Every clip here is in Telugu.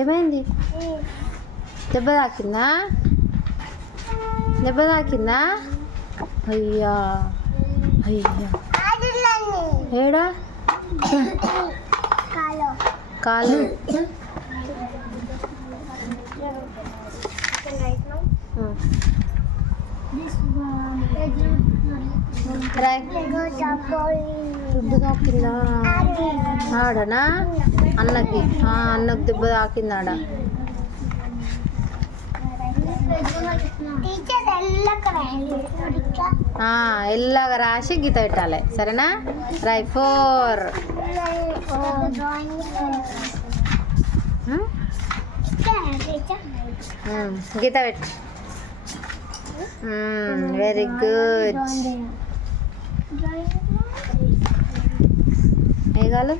ఏమైంది? దెబ్బ తాకిందా? దెబ్బ తాకిందా? అయ్యా అయ్యా ఏడా కాలు దెబ్బ తాకిందా? ఆడనా అన్నకి అన్నకు దెబ్బ తాకింది ఆడ. ఎల్లాగా రాసి గీత పెట్టాలి, సరేనా? రై 4 గీత పెట్టు. Very good. ఏగాలు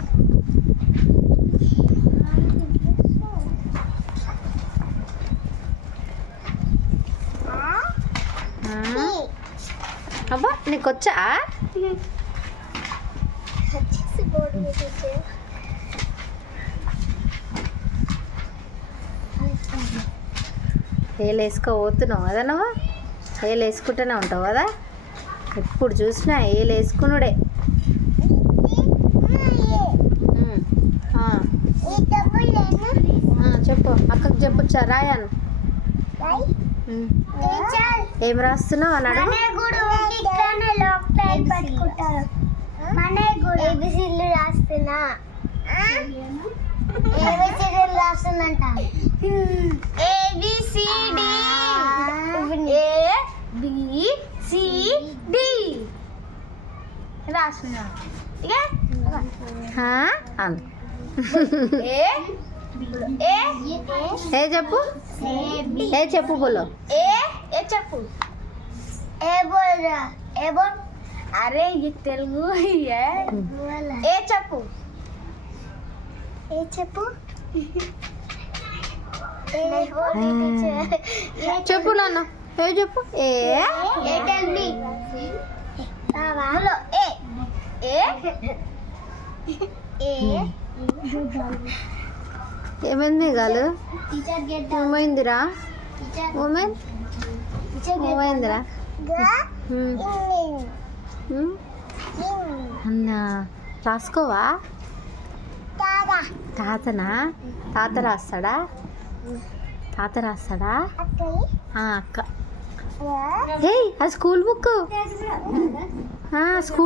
అబ్బా నీకు వచ్చా? ఏలు వేసుకోబోతున్నావు కదా నువ్వు? ఏలు వేసుకుంటూనే ఉంటావు కదా, ఎప్పుడు చూసినా ఏలు వేసుకున్నాడే. చెప్పు అక్కకు చెప్పొచ్చా? రాయాను. ఏం రాస్తున్నావు అన్నాడు? రాస్తున్నా. ఏ చెప్పు, ఏ చెప్పు బోలో. ఏ చెప్పు. ఏ బోల్. ఏ బోల్. అరే ఇది తెలుగు. ఏ చెప్పు. ఏ చెప్పు. చెప్పు నాన్న, ఏ చెప్పు. ఏ టెల్ మీ. బోలో. ఏ ఏ ఏ ఏమైంది గాలు? ఏమైందిరా? ఏమైందిరా? అన్నా రాసుకోవా? తాతనా? తాత రాస్తాడా? తాత రాస్తాడా? అక్క. హే అది స్కూల్ బుక్. స్కూల్